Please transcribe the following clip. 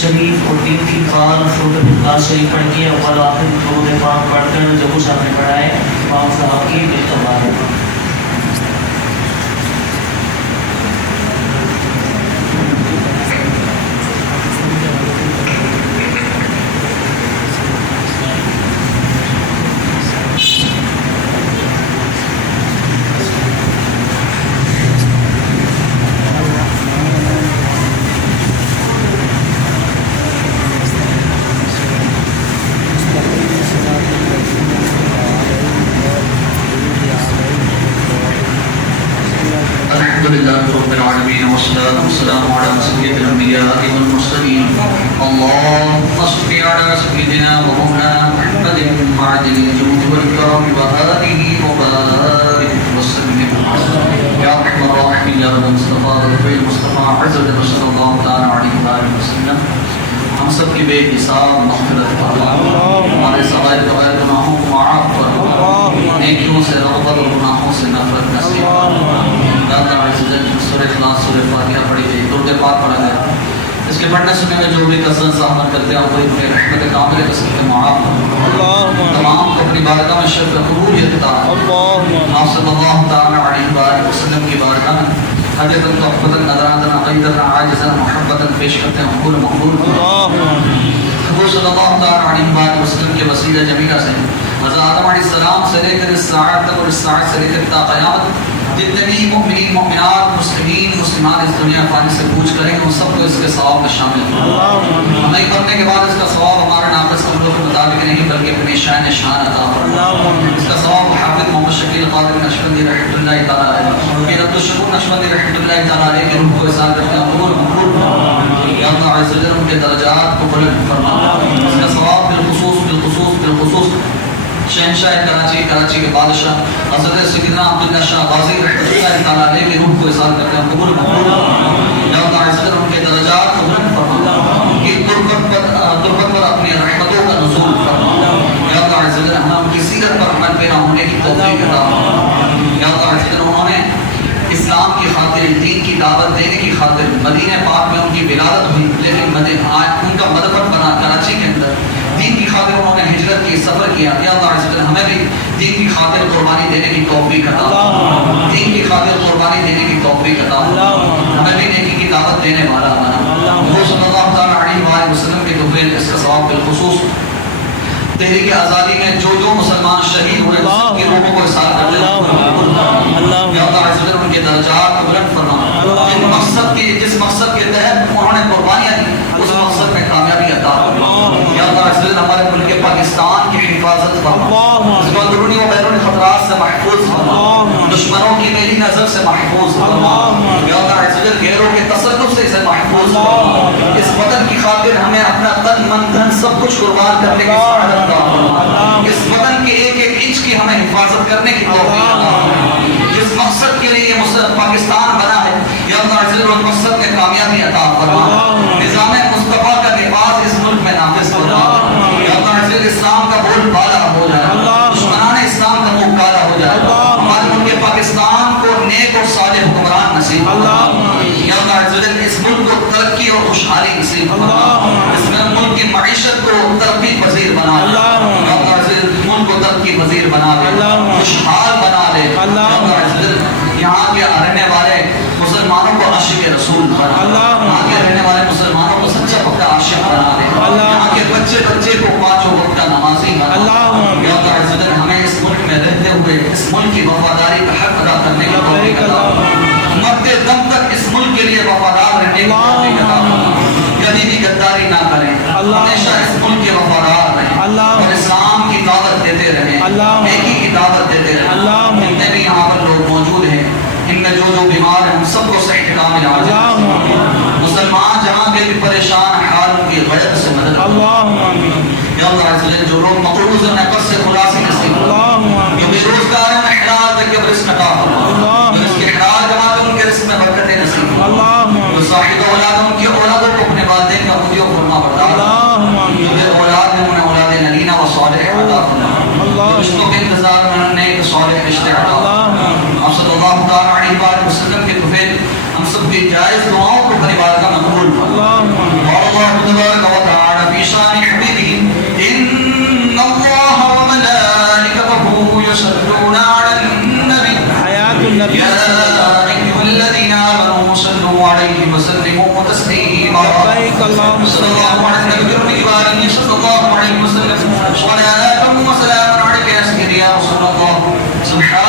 شریف اور 3 کی قال شروع اخلاص شریف پڑھ کے اول آخر درود پاک پڑھ کر جو کچھ آپ نے پڑھا ہے امام صاحب کی اتباع ہے. والسلام على سيد الأنبياء والمرسلين. اللهم صل على سيدنا ومولانا محمد معدن الجود والكرم وآله وبارك وسلم يا أرحم الراحمين يا مصطفى رب المصطفى عز وجل صلى الله تعالى عليه وآله وسلم. ہم سب کی بے حساب مغفرت فرما، ہمارے صغائر وغیر گناہوں کو معاف فرما، نیکیوں سے رغبت اور گناہوں سے نفرت نصیب فرما. اللہ عز و جل سورہ اخلاص سورہ فاتحہ پڑھی گئی، درود پاک پڑھا گیا، اس کے پڑھنے سننے میں جو بھی کثرت سے عمل کرتے ہیں کوئی اپنی رحمت کامل کثرت سے معاف فرما، تمام کو اپنی بارگاہ میں شرف قبولیت عطا فرما. آپ صلی اللہ تعالی علیہ وآلہ وسلم کی بارگاہ میں حجتاً تحفتاً نظراتاً عقیدتاً عاجزاً محبتاً پیش کرتے ہیں قبول مقبول حضور صلی اللہ تعالی علیہ وآلہ وسلم کے وسیلہ جمیلہ سے حضرت آدم علیہ السلام سے لے کر اس ساعت تک اور اس ساعت سے لے کر تا قیامت جتنے بھی مؤمنین مؤمنات مسلمین مسلمان اس دنیا فانی سے پوچھ کریں گے ان سب کو اس کے ثواب میں شامل کریں. ہمیں کرنے کے بعد اس کا ثواب ہمارے ناقص قبلوں کے مطابق نہیں بلکہ اپنی شان نشان عطا فرمائے. اس کا ثواب حافظ محمد شکیل قادری نقشبندی رحمۃ اللہ تعالیٰ علیہ کہ رب الشکور نقشبندی رحمۃ اللہ تعالیٰ علیہ کے روح کو اظہار کرتے ہیں قبول مقبول. یا اللہ عز و جل ان کے درجات کو بلند فرما. اس کا ثواب بالخصوص شہنشاہ کراچی کے بادشاہ حضرت سیدنا عبداللہ شاہ غازی رحمۃ اللہ تعالیٰ علیہ کی روح کو اظہار کرتے ہیں قبول مقبول. یا اللہ عز و جل ان کے درجات کو بلند فرما، ان کی تربت پر اپنی رحمتوں کا نزول فرما. یا اللہ عز و جل ہمیں ان کی سیرت پر عمل پیرا ہونے کی توفیق عطا فرما. یا اللہ عز و جل انہوں نے اسلام کی خاطر دین کی دعوت دینے کی خاطر مدینہ پاک میں ان کی ولادت ہوئی، لیکن ان کا مدفن بنا کراچی کے اندر. دین کی خاطر انہوں نے ہجرت کی، سفر کیا. یا اللہ عز و جل ہمیں بھی دین کی خاطر قربانی دینے کی توفیق عطا فرما، دین کی خاطر قربانی دینے کی توفیق عطا فرما، ہمیں بھی نیکی کی دعوت دینے والا بنا. حضور صلی اللہ تعالی علیہ وآلہ وسلم کے دفعے اس کا ثواب بالخصوص تحریک آزادی میں جو مسلمان شہید ہوئے ان کی روحوں کو احسان کرتے ہیں. یا اللہ عز و جل ان کے درجات کو بلند فرما. جس مقصد کے تحت انہوں نے قربانیاں دی اس مقصد میں کامیابی عطا فرما. یا اللہ عز و جل ہمارے ملک پاکستان کی حفاظت فرما، اس کو اندرونی و بیرونی خطرات سے محفوظ فرما، دشمنوں کی میری نظر سے محفوظ فرما. یا اللہ عز و جل غیروں کے تصرف سے اسے محفوظ فرما. اس وطن کی خاطر ہمیں اپنا تن من دھن سب کچھ قربان کرنے کی سعادت عطا فرما. اس وطن کے ایک ایک انچ کی ہمیں حفاظت کرنے کی توفیق عطا فرما. جس مقصد کے لیے پاکستان بنا ہے یا اللہ عز و جل اس مقصد میں کامیابی عطا فرما. نظام مصطفیٰ کا لباس اس ملک میں نافذ فرما. یا اللہ عز و جل اسلام کا بول بالا ہو جائے، دشمنان اسلام کا منہ کالا ہو جائے. ہمارے ملک پاکستان کو نیک اور صالح حکمران نصیب فرما. یا اللہ عز و جل اس ملک کو ترقی اور خوشحالی نصیب فرما. اس ملک کی معیشت کو ترقی پذیر بنا دے. یا اللہ عز و جل ملک کو ترقی پذیر بنا دے، خوشحال بنا دے. یا اللہ عز و جل یہاں کے یہاں رہنے والے مسلمانوں کو عاشق رسول بنا دے، یہاں کے رہنے والے مسلمانوں کو سچا پکا عاشق بنا دے، یہاں کے بچے کو پانچوں وقت کا نمازی بنا دے۔ یا اللہ عز و جل ہمیں اس ملک میں رہتے ہوئے اس ملک کی وفاداری کا حق ادا کرنے کی توفیق عطا فرما، مرتے دم تک اس ملک کے لیے وفادار رہنے کی توفیق عطا فرما، کبھی بھی غداری نہ کریں، ہمیشہ اس ملک کے وفادار رہیں اور اسلام کی دعوت دیتے رہیں، نیکی کی دعوت دیتے رہیں۔ جتنے بھی یہاں پر لوگ موجود ہیں ان میں جو بیمار ہیں ہم سب کو صحیح کامل عاجل مسلمان جہاں کے بھی پریشان حال ان کی غیرت سے مدد یا اللہ عز و جل جو لوگ مقروض ہیں انہیں قرض سے خلاصی نصیب فرما، جو بے روزگار ہیں انہیں حلال رکھ کے رزق عطا فرما، جو رزق حلال جمع کر ان کے رزق میں برکتیں نصیب فرما، جو صاحب اولاد ان کی اولادوں کو اپنے والدین کا مدیو فرما بردار، جو بے اولاد ہیں انہیں اولاد نرینہ و صالح عطا فرما، رشتوں کے انتظار میں انہیں نیک صالح رشتے عطا فرما۔ آپ صلی اللہ تعالیٰ علیہ وآلہ وسلم کے طفیل ہم سب کی جائز دعاؤں کو اپنی بارگاہ میں قبول فرما۔ اللہ تبارک و تعالی فی شان حبیبہ ان اللہ وملائکتہ یصلون علی النبی یا ایھا الذین آمنوا صلوا علیہ وسلموا تسلیما صلی اللہ علیہ وسلم صلی اللہ علیہ وسلم صلاۃ و سلام علیک یا سیدی یا رسول اللہ سبحان